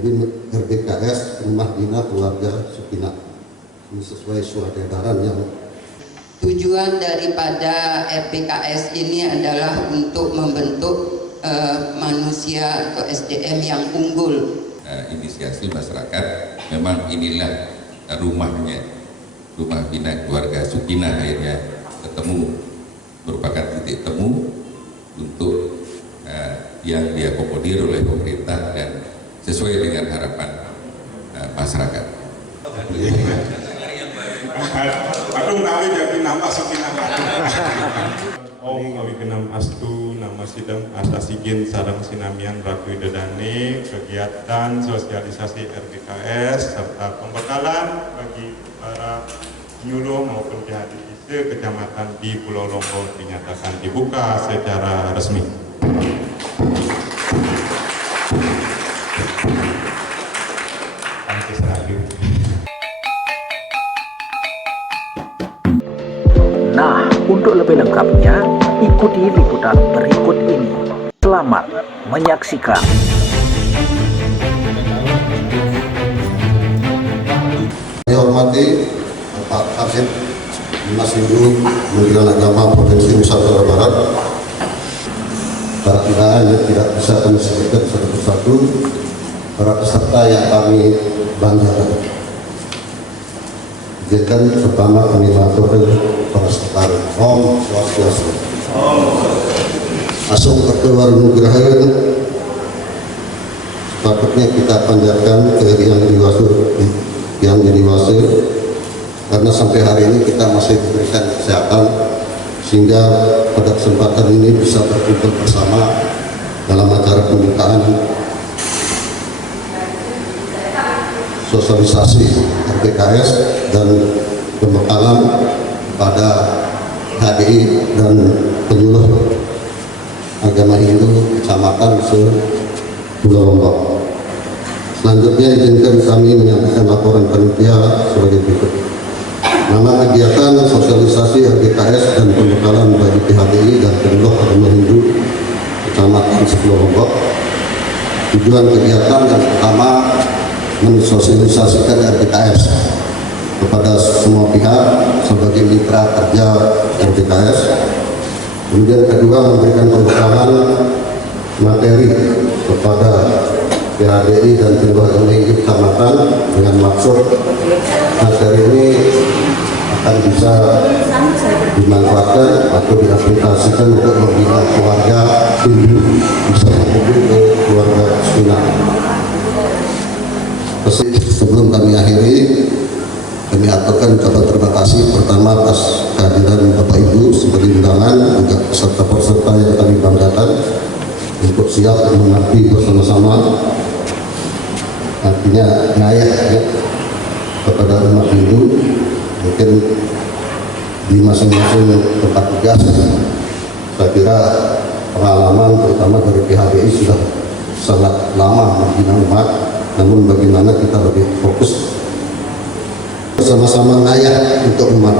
RBKS Rumah Bina Keluarga Sukinah. Ini sesuai surat edaran yang tujuan daripada RBKS ini adalah untuk membentuk manusia atau SDM yang unggul. Inisiasi masyarakat, memang inilah rumahnya, Rumah Bina Keluarga Sukinah akhirnya ketemu, merupakan titik temu untuk yang diakomodir oleh pemerintah dan sesuai dengan harapan masyarakat. Aku nawi jadi nama Sukinah. Om kawi kenam astu nama sidang atas izin sarang sinamian Ratu Dedane kegiatan sosialisasi RBKS serta pembekalan bagi para penyuluh maupun pihak kecamatan di Pulau Lombok dinyatakan dibuka secara resmi. Nah, untuk lebih lengkapnya, ikuti liputan berikut ini. Selamat menyaksikan. saya hormati Pak Kasib Dimas Hindu Menteri Agama Provinsi Nusa Tenggara Barat. Para undangan yang tidak bisa kami sebutkan satu persatu, para peserta yang kami banggakan. Izinkan pertama kami maturkan para sekalian. Om Swastiastu. Asung Ketua Nugraha, sepatutnya kita panjatkan ke yang dewasa, karena sampai hari ini kita masih diberikan kesehatan sehingga pada kesempatan ini bisa berkumpul bersama dalam acara pembukaan sosialisasi RBKS dan pembekalan pada HDI dan penyuluh agama Hindu kecamatan Pulau Lombok. Selanjutnya izinkan kami menyampaikan laporan panitia sebagai berikut. Nama kegiatan sosialisasi RBKS dan pembekalan bagi PHBI dan penyuluh agama Hindu kecamatan Pulau Lombok. Tujuan kegiatan yang pertama mensosialisasikan RBKS kepada semua pihak sebagai mitra kerja RBKS. Kemudian kedua, memberikan pembekalan materi kepada PHDI dan penyuluh agama Hindu kecamatan dengan maksud materi ini akan bisa dimanfaatkan atau diaplikasikan untuk membina keluarga Hindu, bisa menghubungi ke keluarga Sukinah. Sebelum kami akhiri, kami aturkan ucapan terima kasih pertama atas kehadiran Bapak Ibu sebagai undangan, juga peserta-peserta yang kami banggakan untuk siap mengabdi bersama-sama, artinya ngayah ya, kepada umat Hindu. Mungkin di masing-masing tempat tugas, saya kira pengalaman terutama dari PHBI sudah sangat lama membina umat. Namun bagaimana kita lebih fokus bersama-sama ngayah untuk umat.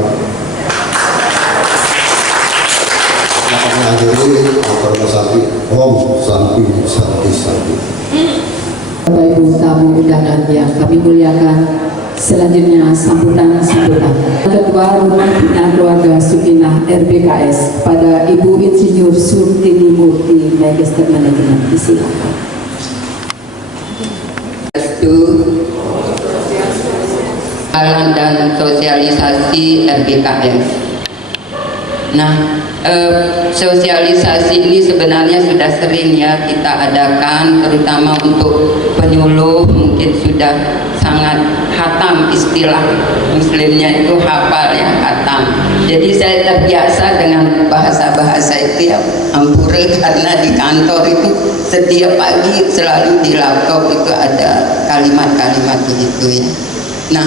Kami akhiri Om Santi Santi Santi. Bapak Ibu tamu undangan yang kami muliakan, selanjutnya sambutan. Ketua Rumah Bina Keluarga Sukinah RBKS pada Ibu Insinyur Surtini Murti, Magister Manajemen. Disilakan. Pembekalan dan sosialisasi RBKS. Nah, sosialisasi ini sebenarnya sudah sering ya kita adakan, terutama untuk penyuluh mungkin sudah sangat hatam, istilah muslimnya itu hafal ya, hatam. Jadi saya terbiasa dengan bahasa-bahasa itu ya, ampure, karena di kantor itu setiap pagi selalu di laptop itu ada kalimat-kalimat begitu ya. Nah,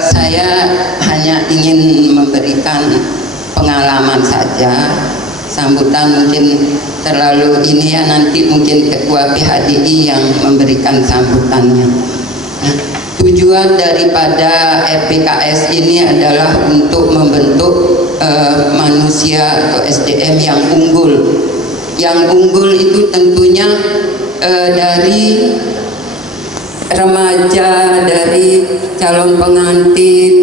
saya hanya ingin memberikan pengalaman saja. Sambutan mungkin terlalu ini ya, nanti mungkin Ketua PHDI yang memberikan sambutannya. Nah, tujuan daripada RBKS ini adalah untuk membentuk manusia atau SDM yang unggul. Yang unggul itu tentunya dari remaja, dari calon pengantin,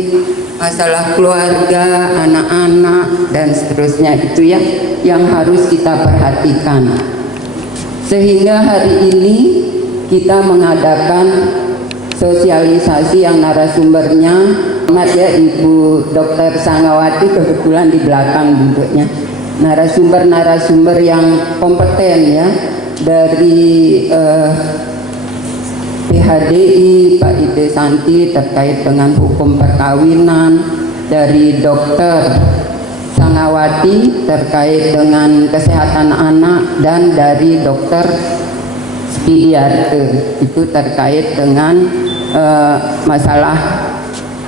masalah keluarga, anak-anak, dan seterusnya. Itu ya yang harus kita perhatikan. Sehingga hari ini kita mengadakan sosialisasi yang narasumbernya ya Ibu Dr. Sangawati, kebetulan di belakang duduknya, narasumber yang kompeten ya, dari PHDI Pak Ide Santi terkait dengan hukum perkawinan, dari Dokter Sangawati terkait dengan kesehatan anak, dan dari Dokter Spidiarte itu terkait dengan masalah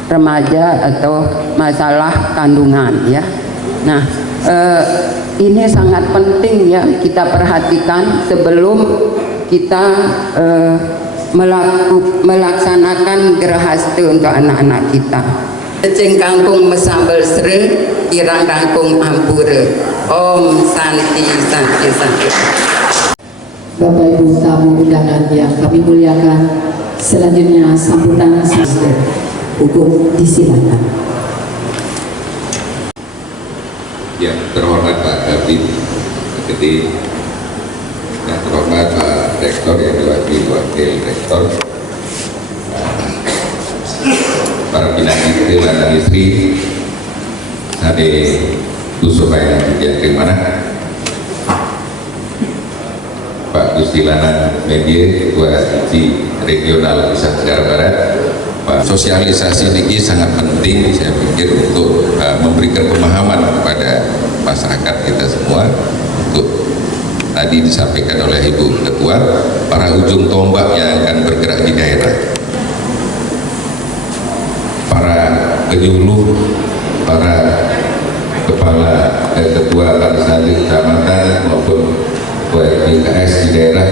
remaja atau masalah kandungan ya. Nah, ini sangat penting ya kita perhatikan sebelum kita melaksanakan gerahasta untuk anak-anak kita. Ceng kangkung mesambel sere, kirang kangkung ampure. Om Santi Santi Santi. Bapak Ibu tamu undangan yang kami muliakan, selanjutnya sambutan saudara hukum disilakan. Yang terhormat Pak Kabid, Ketua, yang terhormat Pak Rektor yang diwakili Wakil Rektor, para pinangki lanang istri, Sade Kusupaya yang kemana, Pak Gusti Lanang Media, Ketua Sisi Regional Nusa Tenggara Barat. Pak, sosialisasi ini sangat penting saya pikir untuk memberikan pemahaman kepada masyarakat kita semua, untuk tadi disampaikan oleh Ibu Ketua, para ujung tombak yang akan bergerak di daerah, para penyuluh, para kepala ketua barisan kecamatan maupun ketua RPKS di daerah,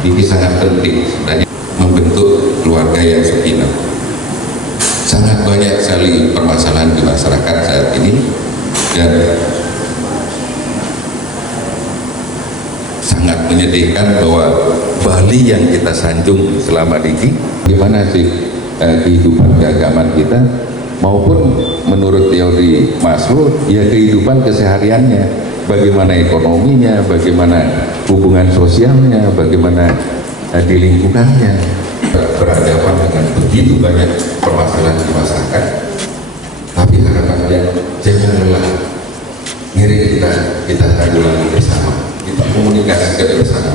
ini sangat penting sebenarnya membentuk keluarga yang sakinah. Sangat banyak sekali permasalahan di masyarakat saat ini, dan sangat menyedihkan bahwa Bali yang kita sanjung selama ini, gimana sih kehidupan keagamaan kita, maupun menurut teori Maslow ya kehidupan kesehariannya, bagaimana ekonominya, bagaimana hubungan sosialnya, bagaimana di lingkungannya, berhadapan dengan begitu banyak permasalahan di masyarakat. Tapi harapannya jangan lelah, ngiri kita tanggulangi bersama, kita komunikasikan bersama,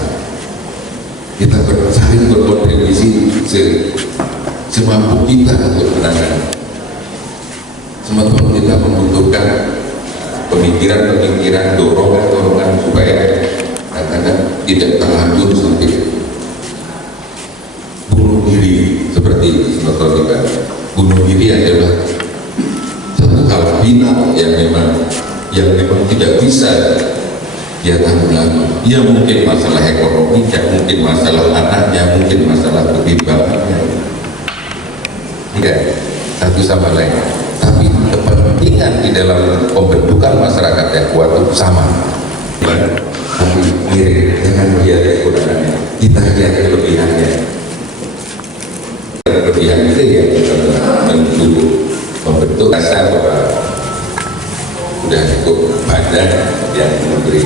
kita saling berkontribusi semampu kita untuk menangani. Semua kita membutuhkan pemikiran-pemikiran, dorongan-dorongan supaya kadang-kadang tidak terlanjur sampai bunuh diri seperti sebetulnya kita. Bunuh diri adalah satu hal final yang memang tidak bisa dia tanggulangi. Ya mungkin masalah ekonomi, ya mungkin masalah anaknya, mungkin masalah ketimbangannya, tidak satu sama lain. Tapi kepentingan di dalam pembentukan masyarakat yang kuat itu sama. Tapi mirip, jangan melihat kekurangannya, kita lihat kelebihannya. Kelebihan itu yang membentuk rasa bahwa sudah cukup badan yang memberi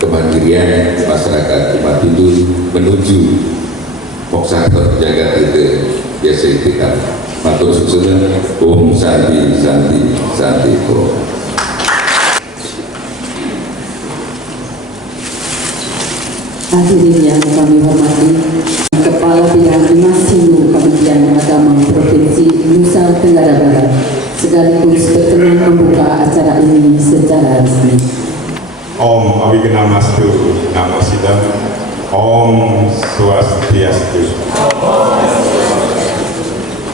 kemandirian masyarakat umat itu menuju moksa terjaga itu biasa kita matur susun. Om Santi Santi Santi Om. Hadirin yang kami hormati, Kepala Bidang Masimu Kementerian Agama Provinsi Nusa Tenggara Barat sekaligus berkenan membuka acara ini secara resmi. Om Abhiganastu Namo Sidam. Om Swastiastu.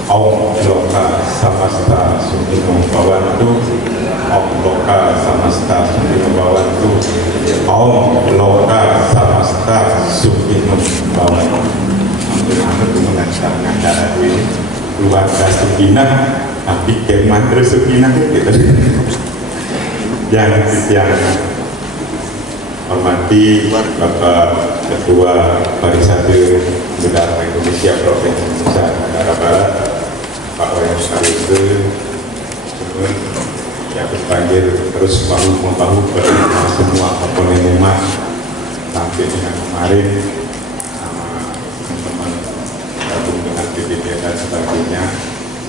Om Loka Samasta Sukhino Bhavantu. Om Loka Samasta Sukhino Bhavantu. Om Loka Samasta Sukhino Bhavantu. Hampir-hampir mengajarkan acara ini keluarga Sukinah, tapi mantra Sukinah gitu. yang hormati Bapak Ketua Parisade Negara Indonesia Provinsi Nusa Tenggara Barat, Pak Wayan Sarite, yang berpanggil terus bahu-membahu bersama semua komponen umat sampai dengan kemarin sama teman-teman gabung dengan PBB dan sebagainya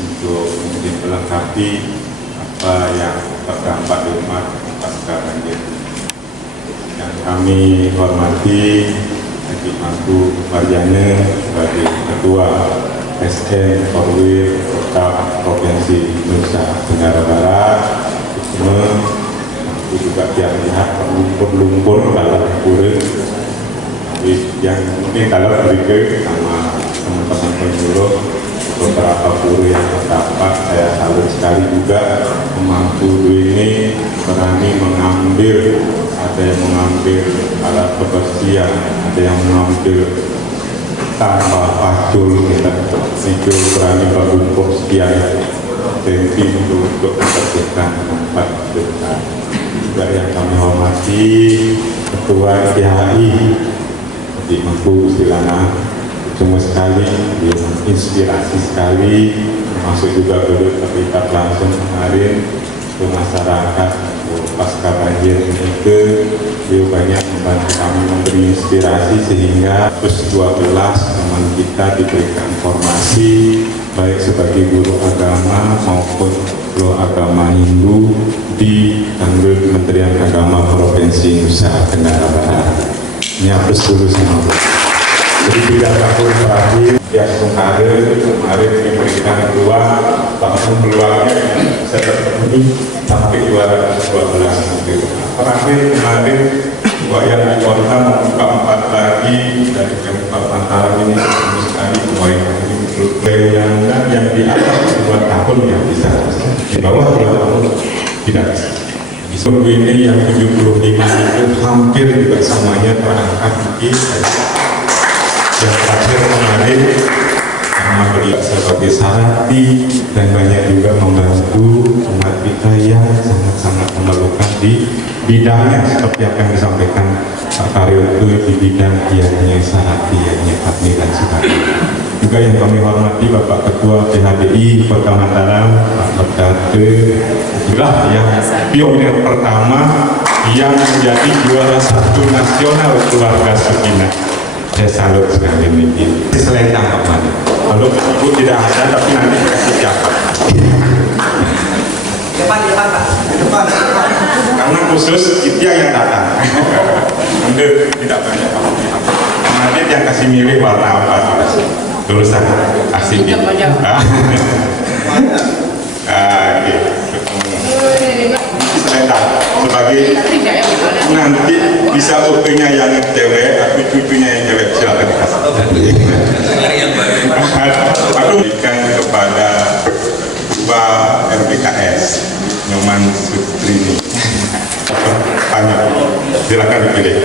untuk kemudian melengkapi apa yang terdampak di umat pasca banjir. Yang kami hormati Haji Mangku Maryane sebagai Ketua SN Korwil Kota Provinsi Nusa Tenggara Barat, itu juga tiap lihat lumpur-lumpur dalam kurir. Yang mungkin kalau berikut sama teman-teman penyuluh beberapa guru yang terdampak, saya salut sekali juga memangku ini berani mengambil, ada yang mengambil alat kebersihan, ada yang mengambil tambah pacul, kita berani berlumpur sekian senti untuk membersihkan tempat kita. Juga yang kami hormati Ketua IHI di Mangku Silana, cuma sekali, dia inspirasi sekali, termasuk juga beliau terlibat langsung kemarin ke masyarakat pasca banjir itu. Beliau banyak membantu kami, memberi inspirasi sehingga 12 teman kita diberikan informasi baik sebagai guru agama maupun guru agama Hindu di kantor Kementerian Agama Provinsi Nusa Tenggara Barat. Ini harus dulu semua. Jadi tidak takut terakhir, ya kemarin diberikan peluang, bahkan peluangnya bisa terpenuhi sampai 212. Terakhir kemarin Wayan di kota membuka 4 lagi dari Kabupaten Mataram ini sekali Wayan yang di atas 2 tahun yang bisa, di bawah 2 tahun tidak bisa. Sebelum ini yang 75 itu hampir juga semuanya terangkat di yang terakhir kemarin karena beliau sebagai sarati dan banyak juga membantu umat kita yang sangat-sangat memerlukan di bidangnya seperti apa yang disampaikan Pak Karyo itu di bidang ianya sarati, ianya admi dan sebagainya. Juga yang kami hormati Bapak Ketua PHBI Kota Mataram, Pak Berdate, itulah yang pionir pertama yang menjadi juara 1 nasional keluarga Sakinah. Saya salut sekali ini. Selendang kemana? Kalau ibu tidak ada, tapi nanti kasih siapa? Depan Pak. Depan. Karena khusus dia yang datang. Anda tidak banyak kamu. Kemudian yang kasih milih warna apa? Tulisan kasih gitu. Selendang sebagai nanti bisa OP-nya yang cewek atau cucunya yang cewek, silakan dikasih. Lalu berikan kepada Ketua RBKS Nyoman Sutrini. Tanya, silakan dipilih.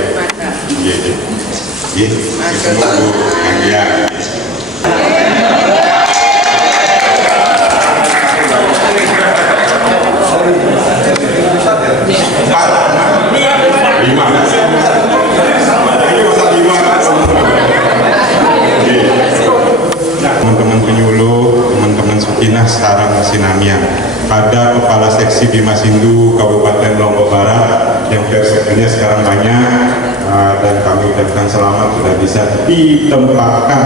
Iya, menunggu ya. Teman-teman penyuluh, teman-teman Sukinah Sarang Sinamian, pada Kepala Seksi Bimas Hindu Kabupaten Lombok Barat yang versi-nya sekarang banyak, dan kami ucapkan selamat sudah bisa ditempatkan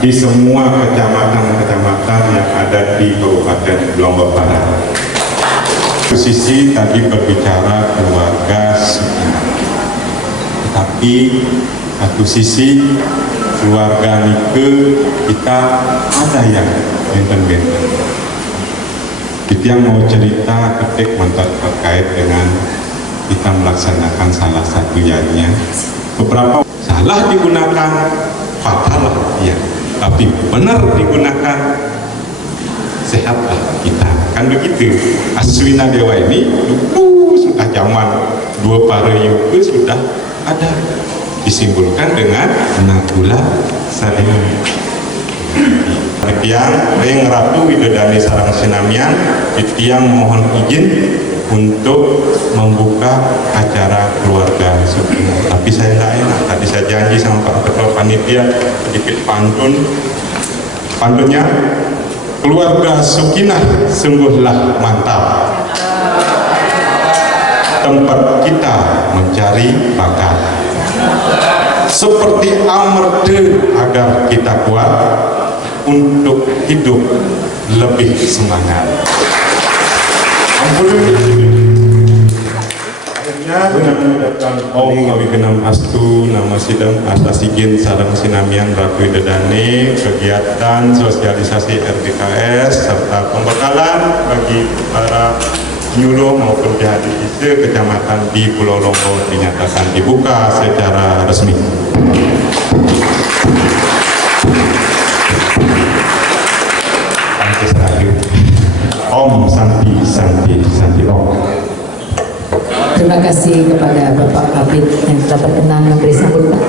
di semua kecamatan-kecamatan yang ada di Kabupaten Lombok Barat. Posisi tadi berbicara keluarga Sukinah, tetapi satu sisi keluarga Nike kita ada yang benten-benten. Itu yang mau cerita ketik mantap terkait dengan kita melaksanakan salah satu yanya. Beberapa salah digunakan fatal ya, tapi benar digunakan sehatlah kita. Kan begitu. Aswina Dewa ini dulu sudah zaman 2 Parayuga sudah ada, disimpulkan dengan Nagula Saling. Tiang Reng Ratu Widodari Sarang Sinamian, tiang mohon izin untuk membuka acara keluarga Sukinah. Tapi saya tidak enak, tadi saya janji sama Pak Ketua Panitia sedikit pantunnya, keluarga Sukinah sungguhlah mantap, tempat kita mencari bakat, seperti amerde agar kita kuat untuk hidup lebih semangat. Akhirnya dengan mengucapkan Om Kawigenam Astu Nama Sidam Astasigin Sarang Sinamian Ratu Dedane, kegiatan sosialisasi RBKS serta pembekalan bagi para penyuluh maupun pihak desa kecamatan di Pulau Lombok dinyatakan dibuka secara resmi. Om Santi Santi Santi Om. Terima kasih kepada Bapak Kabid yang telah berkenan memberi sambutan.